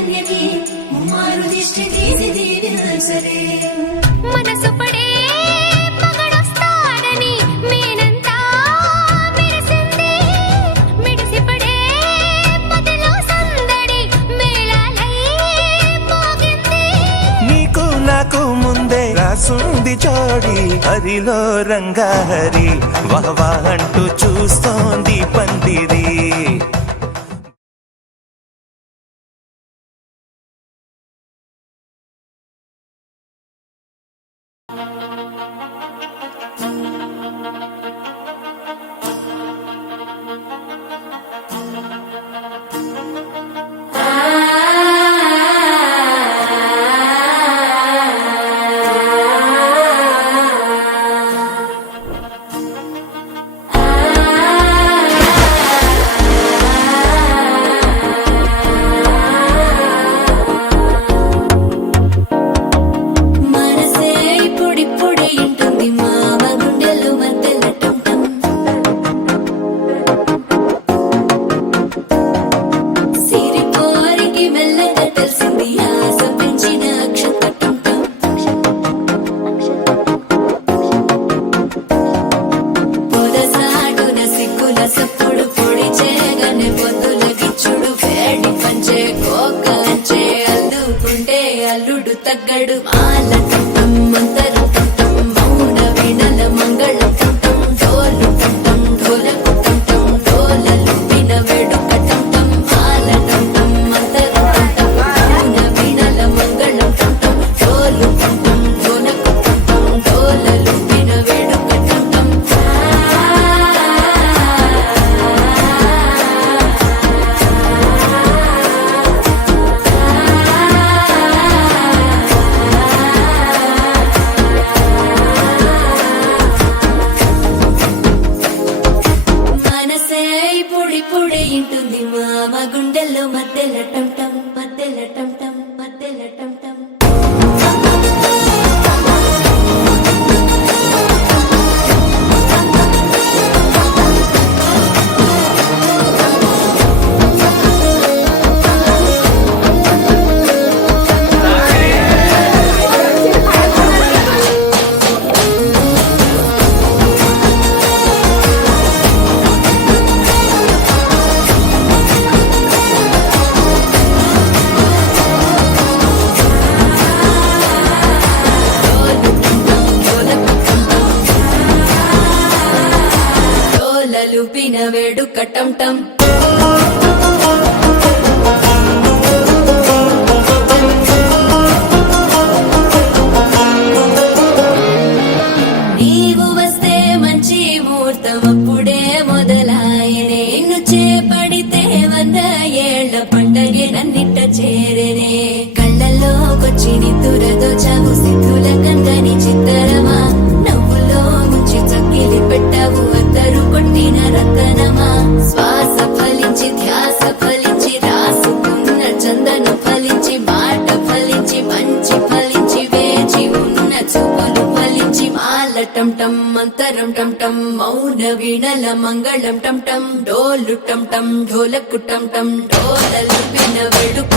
కన్యకి ముమ్మారు దిష్టి తీసి దీవించరే మనసు పడే మగడొస్తాడని మేనంతా మెరిసింది మిడిసిపడే మదిలో సందడి మేళాలై మోగింది నీకు నాకు ముందే రాసుంది జోడి హరిలో రంగాహరి వహవా అంటూ చూస్తోంది పందిరి అల్లుడు తగ్గడు మాల కంఠం మంతరం కంఠం మౌన వీణల మంగళం కంఠం డోలు కంఠం ఢోలకు కంఠం డోలలు విన వేడుక కంఠం మాల కంఠం మంతరం కంఠం మౌన వీణల మంగళం కంఠం డోలు కంఠం ఢోలకు కంఠం డోలలు విన వేడుక కంఠం ఇంటుంది మామ గుండెల్లో మధ్యల టంటం మధ్యల టంటం మధ్యల టంటం లూపిన వేడుక టంటం నీవు వస్తే మంచి ముహూర్తం అప్పుడే మొదలాయనే నిన్ను చేపడితే 100 ఏళ్ల పండగే నన్నిట్ట చేరేనే కళ్ళల్లోకొచ్చి నిద్దురదో చావు సిద్ధుల కందని చిత్తరమా నవ్వులో ముంచి చక్కిలి పెట్టావు అద్దరు కొట్టిన రతనమా శ్వాస ఫలించి ధ్యాస ఫలించి రాసుకున్న చందన ఫలించి మాట ఫలించి మంచి ఫలించి వేచి ఉన్న చూపులు ఫలించి మాల టంటం మంతరం టంటం మౌన వీణల మంగళం టంటం డోలు టంటం ఢోలకు టంటం డోలలు విన వేడుక